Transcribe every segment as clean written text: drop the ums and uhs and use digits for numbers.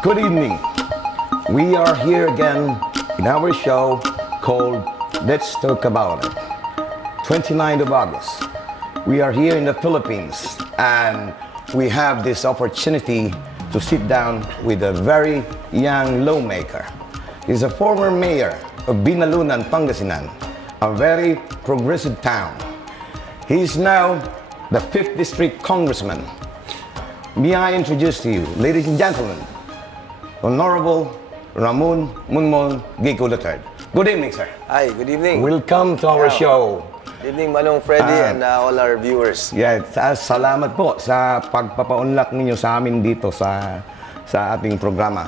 Good evening. We are here again in our show called Let's Talk About It. 29th of August. We are here in the Philippines and we have this opportunity to sit down with a very young lawmaker. He's a former mayor of Binalunan, Pangasinan, a very progressive town. He is now the 5th District Congressman. May I introduce to you, ladies and gentlemen, Honorable Ramon Mon-Mon Guico III. Good evening, sir. Hi, good evening. Welcome to our show. Good evening, Manong Freddie and all our viewers. Yeah, salamat po sa pagpapaunlak ninyo sa amin dito sa ating programa.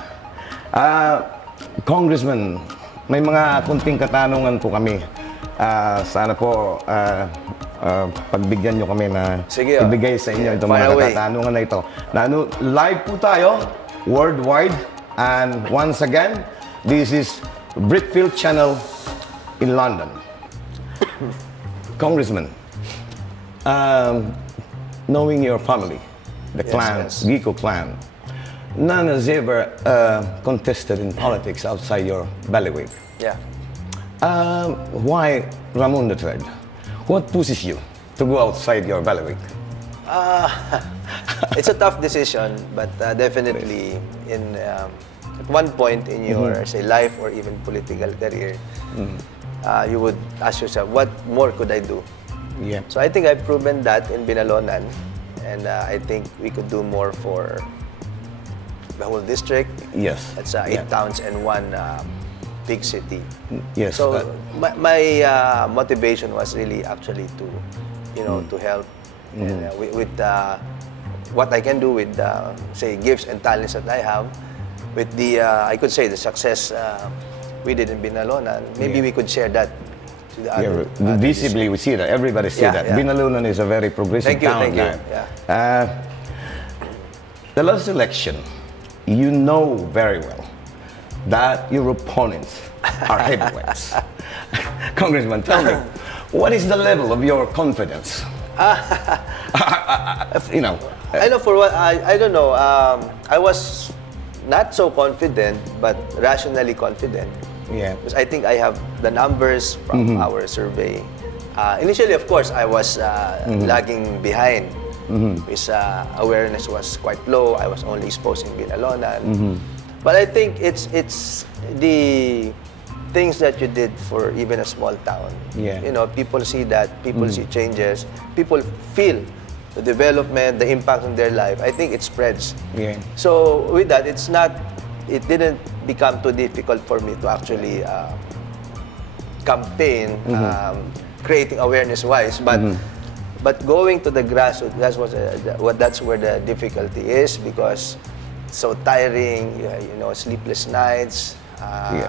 Congressman, may mga kunting katanungan po kami. Sana po pagbigyan nyo kami na ibigay sa inyo itong mga katanungan na ito. Live po tayo, worldwide. And once again, this is Britfield Channel in London. Congressman, knowing your family, the clan, Guico clan, none has ever contested in politics outside your bailiwick. Yeah. Why Ramon III? What pushes you to go outside your bailiwick? It's a tough decision, but definitely at one point in your say life or even political career, you would ask yourself, what more could I do? Yeah. So I think I've proven that in Binalonan, and I think we could do more for the whole district. Yes. That's 8 towns and 1 big city. Yes. So my motivation was really actually to, to help and, with what I can do with say gifts and talents that I have. With the, I could say, the success we did in Binalonan, maybe we could share that to the other. Visibly, we see that. Everybody see that. Yeah. Binalunan is a very progressive town. Thank you. Yeah. The last election, you know very well that your opponents are heavyweights. Congressman, tell me, what is the level of your confidence? You know. I know for what I don't know. I was not so confident, but rationally confident. Yeah. Because I think I have the numbers from our survey. Initially, of course, I was lagging behind. Because awareness was quite low. I was only exposed in Binalonan. But I think it's the things that you did for even a small town. Yeah. People see that, people see changes, people feel the development, the impact on their life. I think it spreads. Yeah. So with that, it didn't become too difficult for me to actually campaign, creating awareness-wise. But going to the grassroots, that's where the difficulty is, because it's so tiring. Sleepless nights.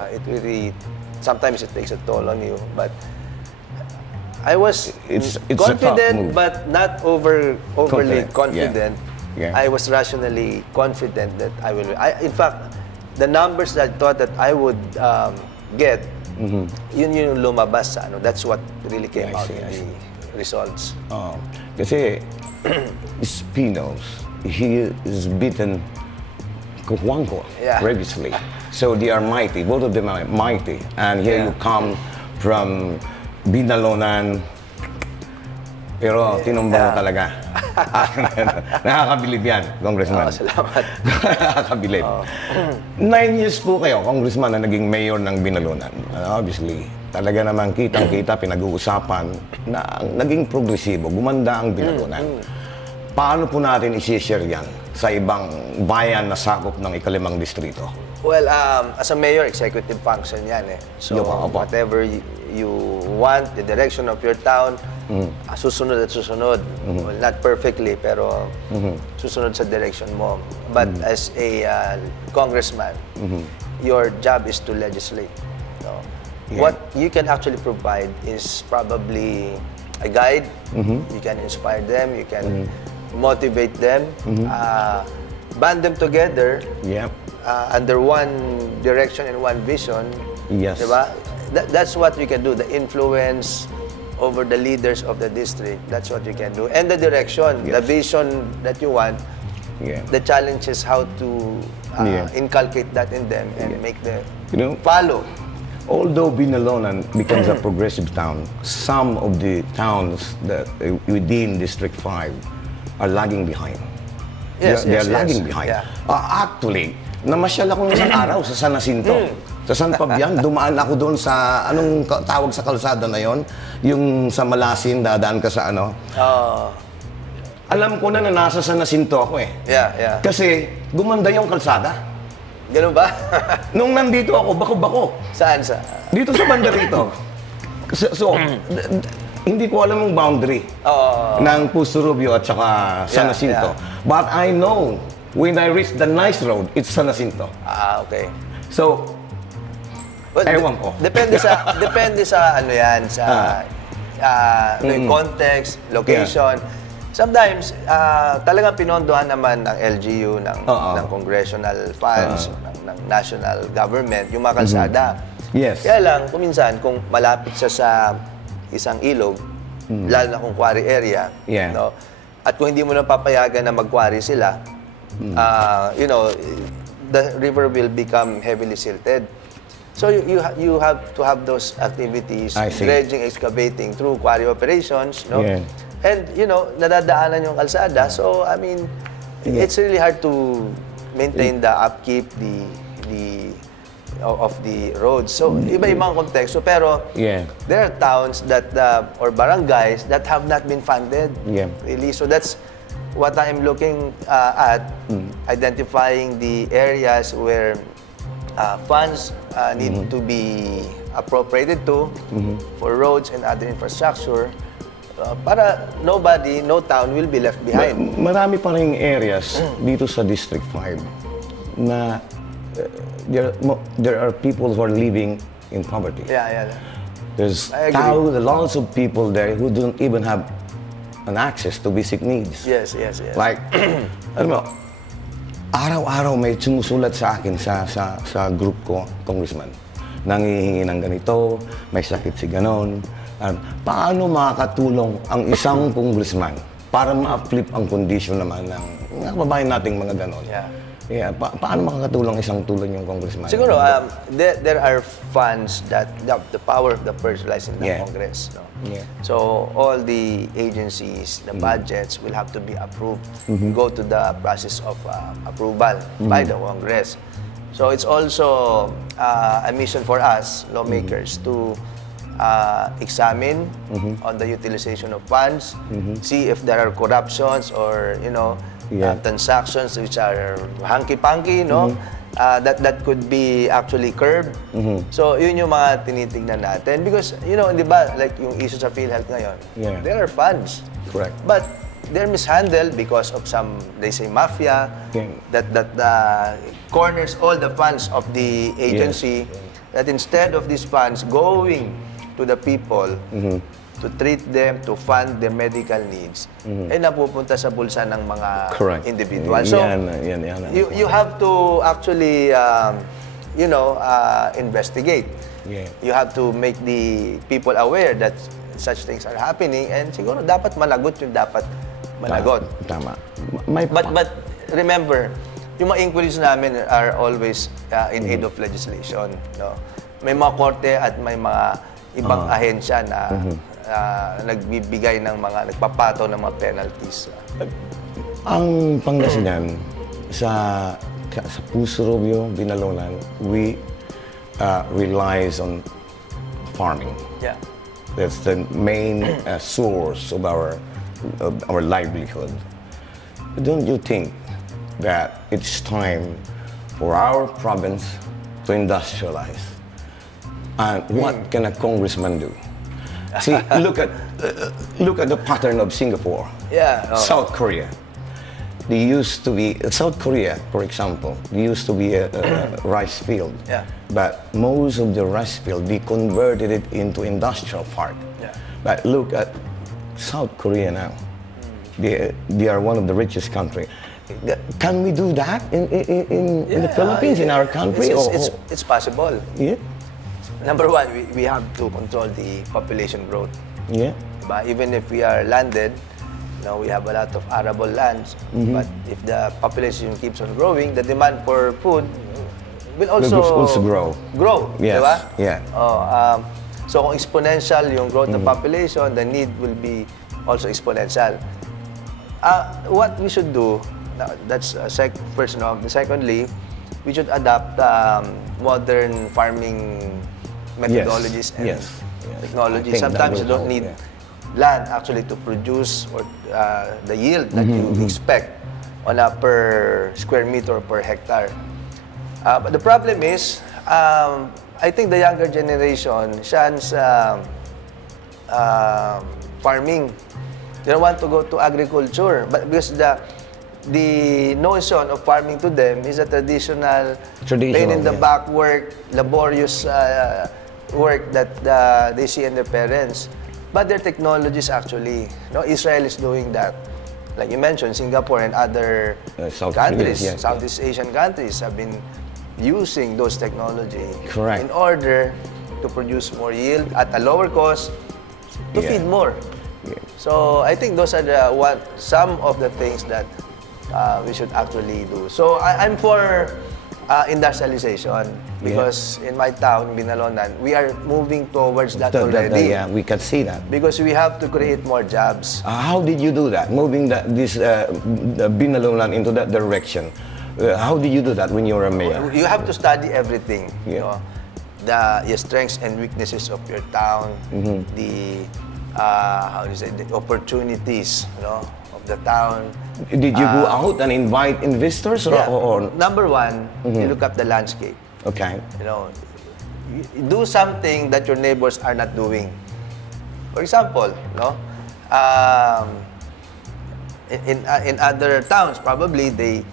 It really sometimes it takes a toll on you. But I was confident, but not overly confident. Yeah. I was rationally confident that I will. In fact, the numbers that I thought that I would get, yun yung lumabas sa ano. That's what really came out in the results. Kasi Spinos, he is beaten whang-od previously. So they are mighty. Both of them are mighty. And here you come from Binalonan, pero tinumbang talaga. Nakakabilib yan, Congressman. Salamat. Nakakabilib. 9 years po kayo, Congressman, na naging mayor ng Binalunan. Obviously, talaga naman kitang-kita, pinag-uusapan na naging progresibo, gumanda ang Binalunan. Paano po natin i-share yan sa ibang bayan na sakop ng ika-5 distrito? Well, as a mayor, executive function yan eh. So, whatever you want, the direction of your town, susunod at susunod. Well, not perfectly, pero susunod sa direction mo. But as a congressman, your job is to legislate. What you can actually provide is probably a guide. You can inspire them, you can motivate them, band them together. Under one direction and one vision. Yes. Diba? That's what you can do. The influence over the leaders of the district. That's what you can do. And the direction, the vision that you want, The challenge is how to inculcate that in them and make them follow. Although Binalonan becomes a progressive town, some of the towns that within District 5 are lagging behind. Yes, they are lagging behind. Yeah. Actually, namasyal ako ng isang araw sa San Jacinto. Sa San Fabian, dumaan ako doon sa, anong tawag sa kalsada na yon? Yung sa Malasin, dadaan ka sa ano? Alam ko na nasa San Jacinto ako eh. Yeah. Kasi gumanda yung kalsada. Ganun ba? Nung nandito ako, bako-bako. Saan? Dito sa banda rito. So, hindi ko alam yung boundary ng Puso Rubio at saka San Jacinto. But I know, when I reach the nice road, it's San Jacinto. Okay. So, ewan ko. Depende sa ano yan, sa context, location. Sometimes, talagang pinondohan naman ng LGU, ng congressional funds, ng national government, yung mga kalsada. Yes. Kaya lang, kuminsan, kung malapit siya sa isang ilog, lalo na kung quarry area, no? At kung hindi mo na papayagan na mag-quarry sila, the river will become heavily silted. So you have to have those activities, dredging, excavating through quarry operations, no? And nadadaanan yung kalsada. So I mean, it's really hard to maintain the upkeep, of the roads. So iba-ibang konteksto, pero there are towns that or barangays that have not been funded really. So that's what I'm looking at, identifying the areas where funds need to be appropriated to for roads and other infrastructure. Para no town will be left behind. Marami pa ring areas dito sa District 5 na there are people who are living in poverty. There's lots of people there who don't even have an access to basic needs. Yes. Like, alam mo, araw-araw may sumusulat sa akin sa group ko, Congressman. Nangihingi ng ganito, may sakit si ganon. Paano makakatulong ang isang congressman para ma-flip ang condition naman ng kababayan nating mga ganon? Paano makakatulong isang tulong yung congressman? Siguro, there are funds that the power of the purse lies in the Congress. No? So all the agencies, the budgets will have to be approved, go to the process of approval by the Congress. So it's also a mission for us, lawmakers, to examine on the utilization of funds, see if there are corruptions or transactions which are hanky-panky, that could be actually curbed. So yun yung mga tinitingnan natin because di ba, like yung issue sa PhilHealth ngayon, there are funds. Correct. But they're mishandled because of some, they say, mafia that corners all the funds of the agency. That instead of these funds going to the people, to treat them, to fund their medical needs, napupunta sa bulsa ng mga individuals. So, you have to actually, investigate. You have to make the people aware that such things are happening, and siguro dapat managot yung dapat managot. Tama. But remember, yung mga inquiries namin are always in aid of legislation. No? May mga korte at may mga ibang ahensya na nagbibigay ng mga, nagpapato ng mga penalties. Ang Pangasinan, sa Puso Rubio, Binalonan, we relies on farming. That's the main source of our livelihood. Don't you think that it's time for our province to industrialize? And what can a congressman do? See, look at the pattern of Singapore, South Korea. They used to be South Korea, for example. They used to be a rice field, but most of the rice field they converted it into industrial park. But look at South Korea now. They are one of the richest country. Can we do that in the Philippines, in our country? It's possible. Number one, we have to control the population growth. But even if we are landed, Now we have a lot of arable lands, but if the population keeps on growing, the demand for food will also grow. di Yes. ba? Yeah. So kung exponential yung growth of population, the need will be also exponential. What we should do, that's first, no? Secondly, we should adapt modern farming methodologies and technology. Sometimes you don't need land actually to produce or the yield that you expect on a per square meter or per hectare. But the problem is, I think the younger generation shans farming. They don't want to go to agriculture, but because the notion of farming to them is a traditional pain in the back work, laborious work that they see in their parents. But their technologies actually, Israel is doing that. Like you mentioned, Singapore and other countries, Southeast Asian countries have been using those technology in order to produce more yield at a lower cost to feed more. So I think those are some of the things that we should actually do. So I'm for industrialization because in my town, Binalonan, we are moving towards that already. Yeah, we can see that. Because we have to create more jobs. How did you do that, moving this Binalonan into that direction? How did you do that when you were a mayor? You have to study everything. The strengths and weaknesses of your town, the opportunities, of the town. Did you go out and invite investors, or? Number one, you look at the landscape. Okay. You do something that your neighbors are not doing. For example, in other towns, probably they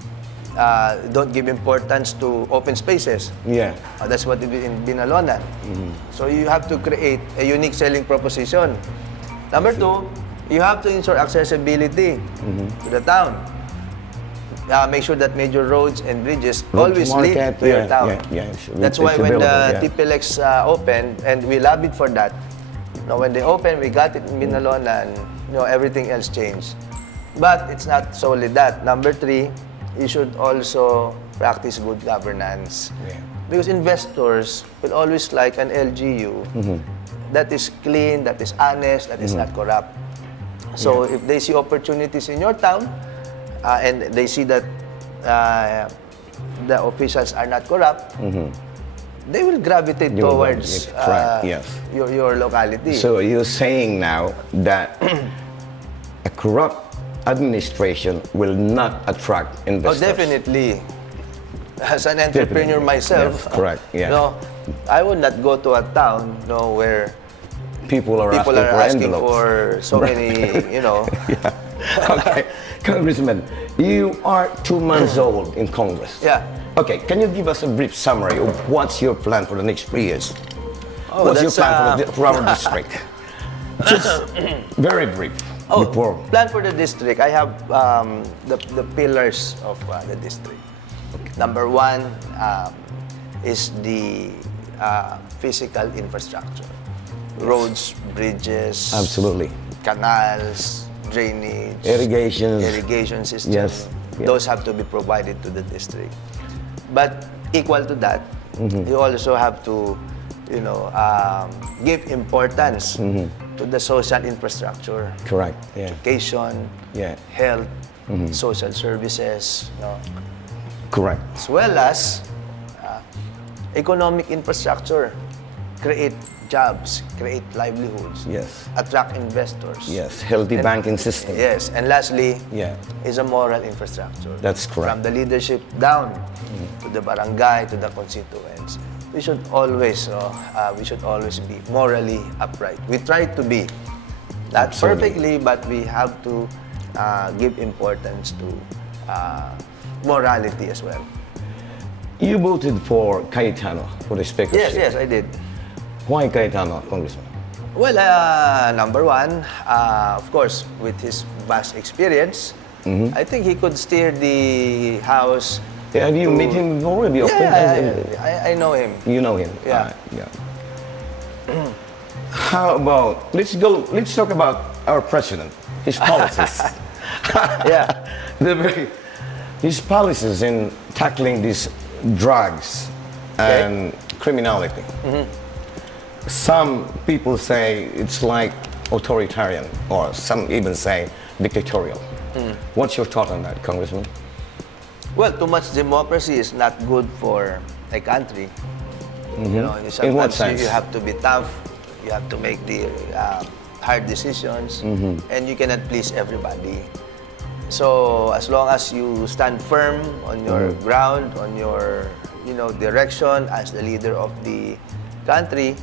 don't give importance to open spaces. Yeah. That's what it is in Binalonan. So you have to create a unique selling proposition. Number two, you have to ensure accessibility to the town. Make sure that major roads and bridges always lead to your town. That's why when the TPLX opened, and we lobbied for that, when they opened, we got it in Binalonan, everything else changed. But it's not solely that. Number three, you should also practice good governance. Because investors will always like an LGU that is clean, that is honest, that is not corrupt. So if they see opportunities in your town, and they see that the officials are not corrupt, they will gravitate towards your locality. So you're saying now that a corrupt administration will not attract investors? Oh, definitely. As an entrepreneur myself, I would not go to a town where people are asking for so many, Okay, Congressman, you are 2 months old in Congress. Okay, can you give us a brief summary of what's your plan for the next 3 years? What's your plan for our district? Just very brief. Plan for the district. I have the pillars of the district. Number one is the physical infrastructure. Roads, bridges, canals, drainage, irrigation system. Those have to be provided to the district. But equal to that, you also have to, give importance to the social infrastructure. Education, health, social services. As well as economic infrastructure. Create jobs, create livelihoods, attract investors. Healthy banking system. And lastly, is a moral infrastructure. That's correct. From the leadership down to the barangay, to the constituents. We should always, be morally upright. We try to be, not perfectly, but we have to give importance to morality as well. You voted for Cayetano for the speakership. Yes, I did. Why Cayetano, Congressman? Well, number one, of course, with his vast experience, I think he could steer the House. Have you met him already? I know him. You know him? Yeah. How about, let's talk about our president, his policies. Yeah. His policies in tackling these drugs and criminality. Some people say it's like authoritarian, or some even say dictatorial. What's your thought on that, Congressman? Well, too much democracy is not good for a country. You know, In what sense? You have to be tough. You have to make the hard decisions, and you cannot please everybody. So as long as you stand firm on your ground, on your direction as the leader of the country,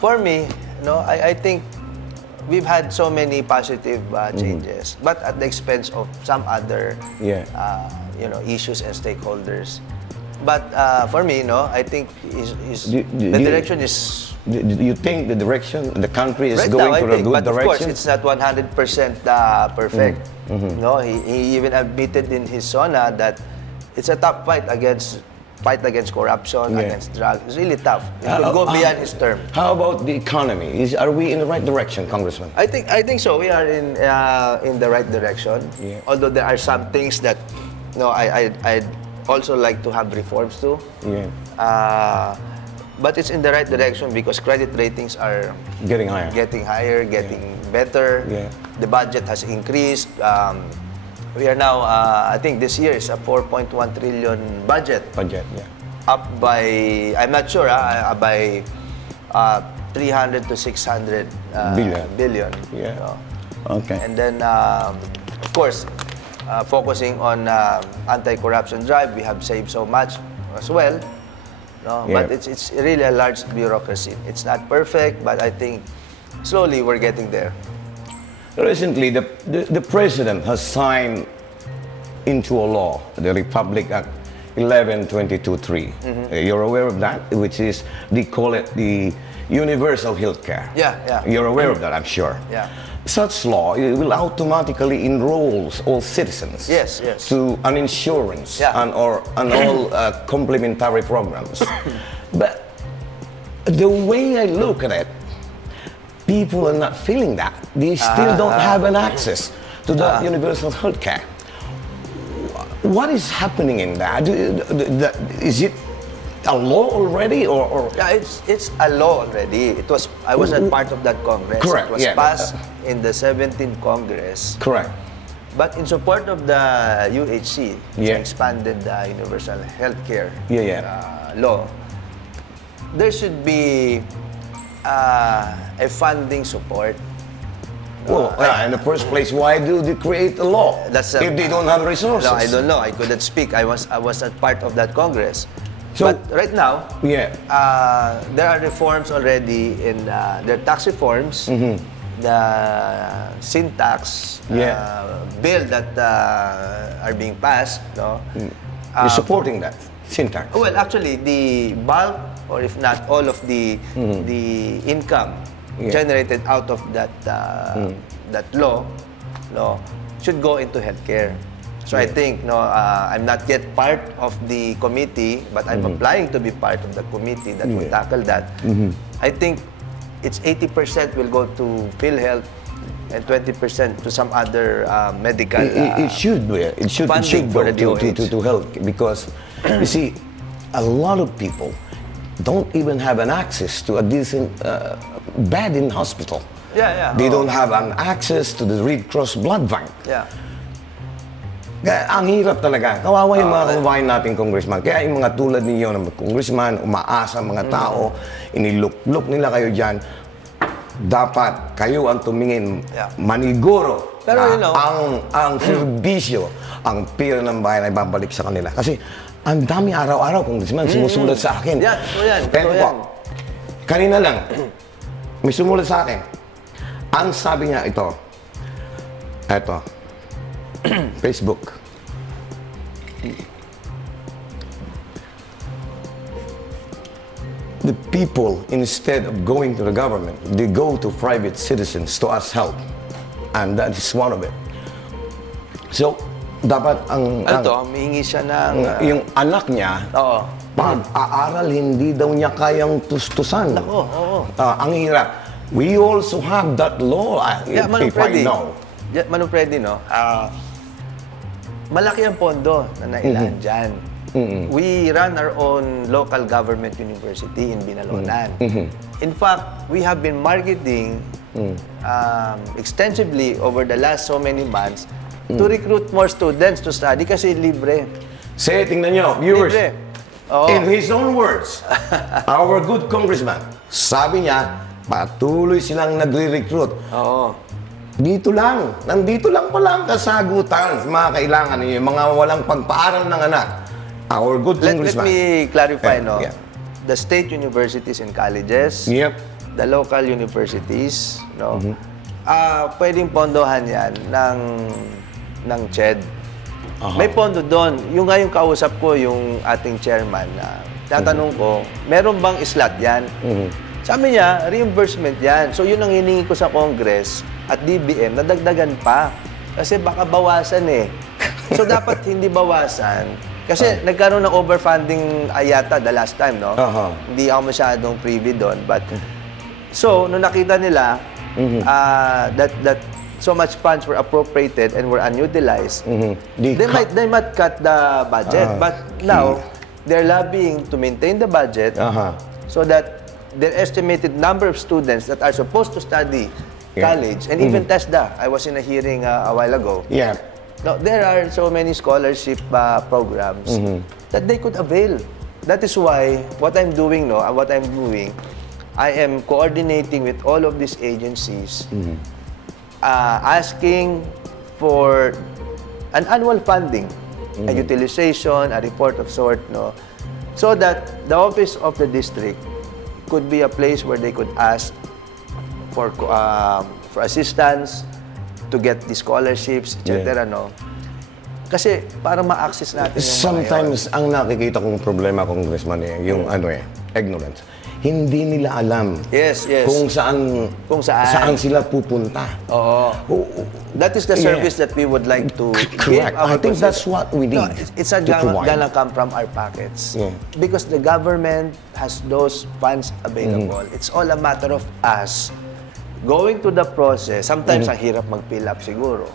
for me, I think we've had so many positive changes, but at the expense of some other issues and stakeholders. But for me, I think the direction is. Do you think the direction the country is right going now, to a good but direction? Of course, it's not 100% perfect. No, he even admitted in his SONA that it's a tough fight against corruption, against drugs. It's really tough. It will go beyond his term. How about the economy? Are we in the right direction, Congressman? I think so. We are in the right direction. Yeah. Although there are some things that I'd also like to have reforms too. Yeah. But it's in the right direction because credit ratings are getting higher, getting better. Yeah. The budget has increased. We are now, I think this year is a 4.1 trillion budget. Up by, I'm not sure, by 300 to 600 billion. Yeah. Okay. And then, of course, focusing on anti-corruption drive, we have saved so much as well. But it's really a large bureaucracy. It's not perfect, but I think slowly we're getting there. Recently, the president has signed into a law the Republic Act 1122.3. You're aware of that, which is, they call it the universal health care. Yeah. You're aware of that, I'm sure. Yeah. Such law will automatically enroll all citizens to an insurance and all complementary programs. But the way I look at it, people are not feeling that. They still don't have an access to the universal health care. What is happening in that? Is it a law already, or? Yeah, it's a law already. I wasn't part of that Congress. Correct. It was passed in the 17th Congress. Correct. But in support of the UHC, expanded universal health care law, there should be a funding support. Well, in the first place, why do they create a law if they don't have resources? No, I don't know. I couldn't speak. I wasn't part of that Congress. So, but right now, there are reforms already in their tax reforms, the sin tax bill that are being passed. You're supporting that sin tax? Well, actually, the bulk, or if not all of the income generated out of that law should go into healthcare. So I think I'm not yet part of the committee, but I'm applying to be part of the committee that will tackle that. I think it's 80% will go to PhilHealth and 20% to some other medical. It should be. It should go to health, because you see, a lot of people don't even have an access to a decent bed in hospital. They don't have an access to the Red Cross blood bank. Ang hirap talaga. Kawawa yung mga kababayan natin, Congressman. Kaya yung mga tulad ninyo ng Congressman, umaasa mga tao, iniluklok nila kayo dyan. Dapat kayo ang tumingin, maniguro. Pero ang serbisyo, ang pira ng bayan ay babalik sa kanila. Kasi ang dami araw-araw, Congressman, sumusulat sa akin. Pero po, kanina lang, may sumulat sa akin. Ang sabi niya ito, Facebook. The people, instead of going to the government, they go to private citizens to ask help. And that is one of it. So, dapat humingi siya ng... yung anak niya, pag-aaral, hindi daw niya kayang tustusan. Ang hirap. We also have that law, if I know. Manong Freddie, no? Malaki ang pondo na nailaan dyan. We run our own local government university in Binalonan. In fact, we have been marketing extensively over the last so many months to recruit more students to study kasi libre. Say, tingnan nyo, viewers. Libre. In his own words, our good congressman, sabi niya, patuloy silang nagre-recruit. Dito lang, nandito lang pala ang kasagutan sa mga kailangan niyo, mga walang pagpaaral ng anak. Our good congressman. Let me clarify, no? The state universities and colleges, the local universities, no? Pwedeng pondohan yan ng CHED. May pondo doon. Yung nga yung kausap ko, yung ating chairman, tatanong ko, meron bang slot yan? Sabi niya, reimbursement yan. So yun ang hiningi ko sa Congress at DBM, nadagdagan pa. Kasi baka bawasan eh. So dapat hindi bawasan. Kasi nagkaroon ng overfunding ayata the last time, no? Hindi ako masyadong privy doon. But, so, nung nakita nila that so much funds were appropriated and were unutilized, they might cut the budget. But now, they're lobbying to maintain the budget so that their estimated number of students that are supposed to study college and even TESDA. I was in a hearing a while ago. Now, there are so many scholarship programs that they could avail. That is why what I'm doing, I am coordinating with all of these agencies, asking for an annual funding, a utilization, a report of sort, so that the office of the district could be a place where they could ask for assistance to get the scholarships, etc. Kasi para ma-access natin yung sometimes ang nakikita kong problema, Congressman, yung ignorance. Hindi nila alam kung saan sila pupunta. That is the service that we would like to give. I think that's what we need. It's not gonna come from our pockets. Because the government has those funds available. It's all a matter of us going to the process. Sometimes ang hirap mag-fill up siguro.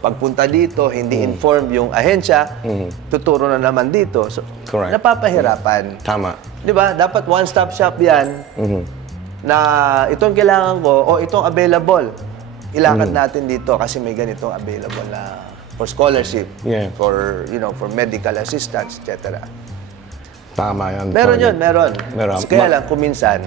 Pagpunta dito, hindi informed yung ahensya, tuturo na naman dito. So, napapahirapan. Tama. Di ba? Dapat one-stop shop yan na itong kailangan ko o itong available. Ilakad natin dito kasi may ganitong available na for scholarship, for medical assistance, etc. Tama yan. Meron yun, meron. Kaya lang, kuminsan,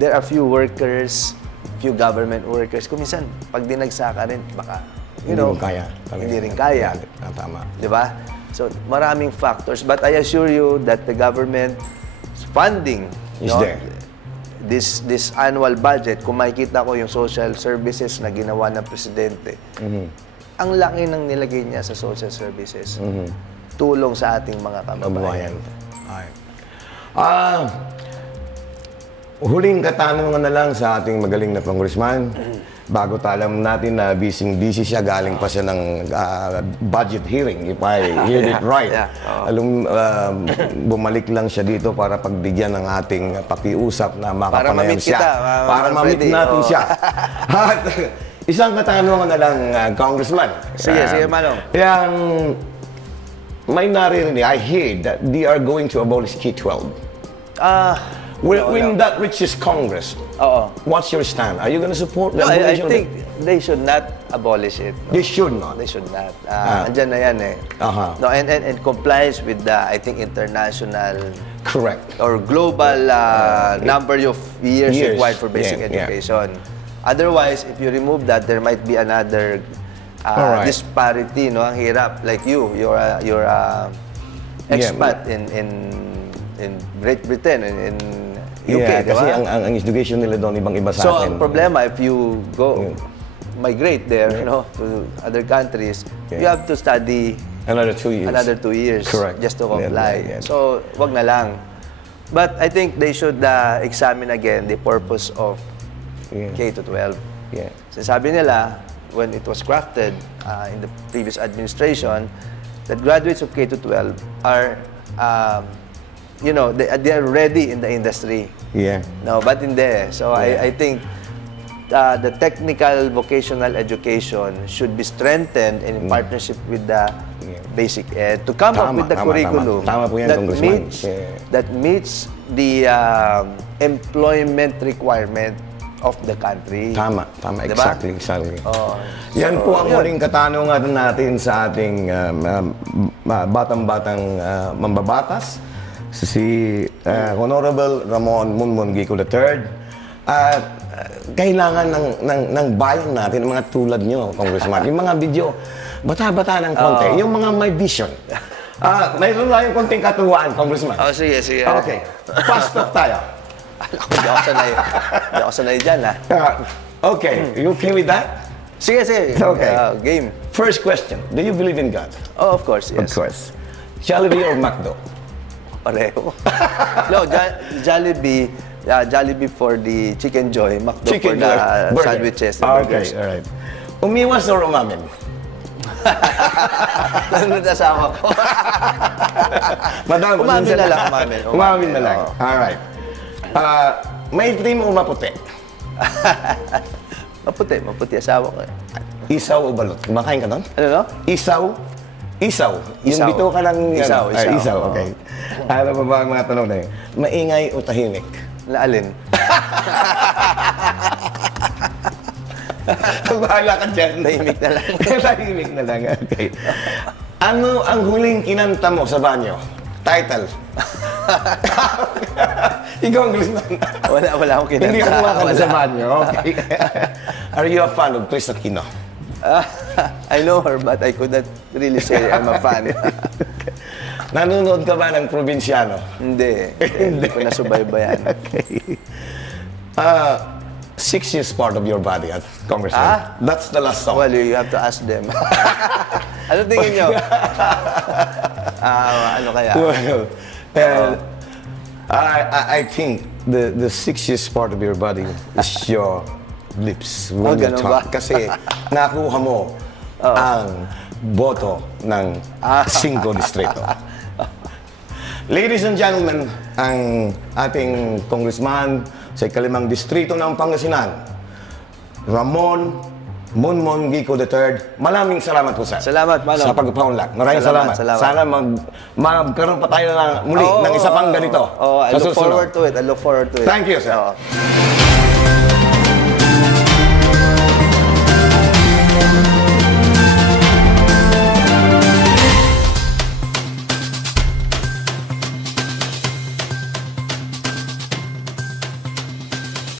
there are few workers, few government workers. Kuminsan, pag dinagsa rin, baka, hindi rin kaya. Tama. Di ba? So, maraming factors. But I assure you that the government funding is there. This annual budget, kung makikita ko yung social services na ginawa ng Presidente, ang laki ng nilagay niya sa social services. Tulong sa ating mga kababayan. Huling katanungan na lang sa ating magaling na congressman. Bago alam natin na busy siya, galing pa siya ng budget hearing, if I heard it right. Bumalik lang siya dito para pagbigyan ng ating pakiusap na makapanayan siya. Para ma-meet natin siya. At isang katanungan na lang, Congressman. Sige, Manong. May naririnig, I hear that they are going to abolish K-12. When that reaches Congress, what's your stand? Are you going to support the abolition? I think they should not abolish it. They should not. They should not. Andyan na yan eh. And complies with the, I think, international or global number of years required for basic education. Otherwise, if you remove that, there might be another disparity. Ang hirap. Like you're expat in Great Britain, in UK, kasi ang education nila doon ibang-iba sa atin. So, ang problema, if you go migrate there, to other countries, you have to study another 2 years. Just to comply. So, wag na lang. But I think they should examine again the purpose of K-12. Sabi nila, when it was crafted in the previous administration, that graduates of K-12 are you know, they are ready in the industry. Yeah. No, but hindi. So I think the technical vocational education should be strengthened in partnership with the basic ed to come up with the curriculum that meets the employment requirement of the country. Tama, diba? Exactly. Yan po ang muling katanungan natin sa ating batang-batang mambabatas, si Honorable Ramon Mon-Mon Guico III. Kailangan ng bayan natin, mga tulad nyo, Congressman, yung mga video, bata-bata ng konti, yung mga may vision. Mayroon lang yung konting katuwaan, Congressman. Sige. Okay, fast talk tayo. Hindi ako sanay dyan, ha? Okay, you okay with that? Sige. Okay. Game. First question, do you believe in God? Oh, of course, yes. Of course. Jollibee or McDo? Pareho. No, Jollibee for the Chicken Joy, McDo for the sandwiches, the burgers. Okay, alright. Umiwas or umamin? Nandun asawa ko. Madam, umamin na lang, umamin na lang. Alright. May itim o maputi? Maputi asawa ko. Isaw o balot? Kumakain ka doon? Ano no? Isaw. Yung bito ka lang. Isaw, okay. Ano pa ba ang mga tanong na yun? Maingay o tahimik? Alin? Bahala ka dyan. Tahimik na lang. Tahimik na lang, okay. Ano ang huling kinanta mo sa banyo? Title. Ikaw ang Congressman. Wala akong kinanta. Hindi ka kumakanta sa banyo, okay. Are you a fan of Chris Aquino? I know her, but I could not really say I'm a fan. Nanonood ka ba ng probinsyano? Hindi ko nasubaybayan. Okay. 6 years part of your body, Congressman. That's the last song. Well, you have to ask them. Ano tingin nyo? Ano kaya? Well, I think the 6 years part of your body is your lips when you talk. Kasi nakuha mo ang boto ng 5 distrito. Ladies and gentlemen, ang ating congressman sa ikalimang distrito ng Pangasinan, Ramon Mon-Mon Guico III. Maraming salamat po, sir. Salamat, Manong. Sa pagpapaunlak. Maraming salamat. Sana magkaroon pa tayo muli ng isa pang ganito. I look forward to it. Thank you, sir.